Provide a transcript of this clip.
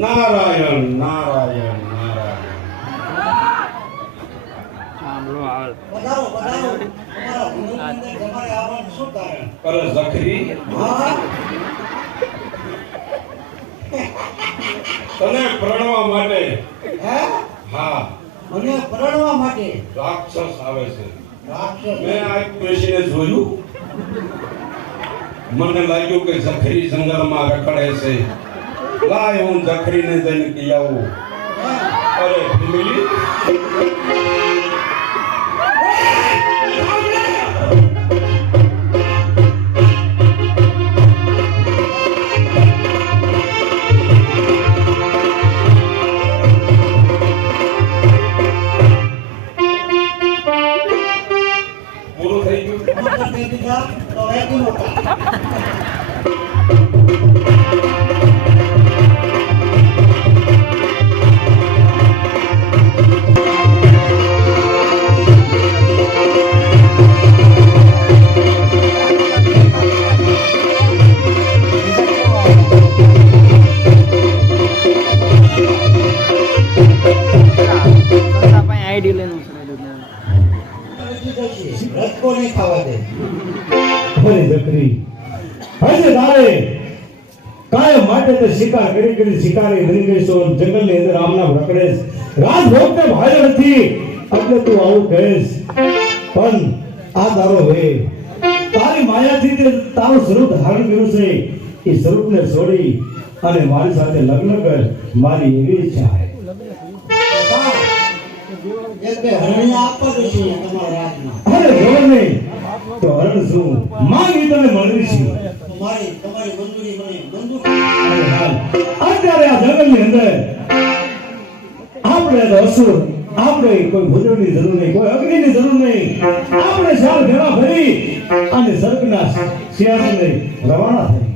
નારાયણ નારાયણ નારાયણ પધારો પધારો તમારા ગુરુની તમારે આવવાનું શું કારણ કરે ઝખરી હા તને પ્રણવા માટે હે હા મને પરણવા માટે રાક્ષસ આવે છે રાક્ષસ મેં આ બેસીને જોયું મને લાગ્યું કે ઝખરી જંગલમાં રખડે છે લાય હું ઝખરીને જઈને કહી આવું અરે ફેમિલી પૂરું થઈ ગયું તો વેકી નહોતા આઈડી લેનું રસકો નહીં ખાવા દે અરે ઝખરી હજે તારે કાયમ માટે તે શિકાર કરી શિકારી બની ગઈ છો જંગલની અંદર આમના રખડેસ રાજભોગ ને ભાઈ નથી એટલે તું આવું કહેશ પણ આ તારો હે તારી માયાથી તે તારું સ્વરૂપ ધારણ કર્યું છે એ સ્વરૂપને છોડી અને મારી સાથે લગ્ન કર મારી એવી ઈચ્છા છે એક બે હરણી આપવા દેશે તમારા રાજમાં અરે જોર નહીં તો હરણ શું માંગી તને મળવી છે તમારી મંજૂરી મને મંજૂર અરે હાલ અત્યારે આ જંગલની અંદર આપણે તો અસુર આપણે કોઈ ભૂજોની જરૂર નહીં કોઈ અગ્નિની જરૂર નહીં આપણે ચાર ભેળા ભરી અને સ્વર્ગના સિંહાસને રવાના થઈ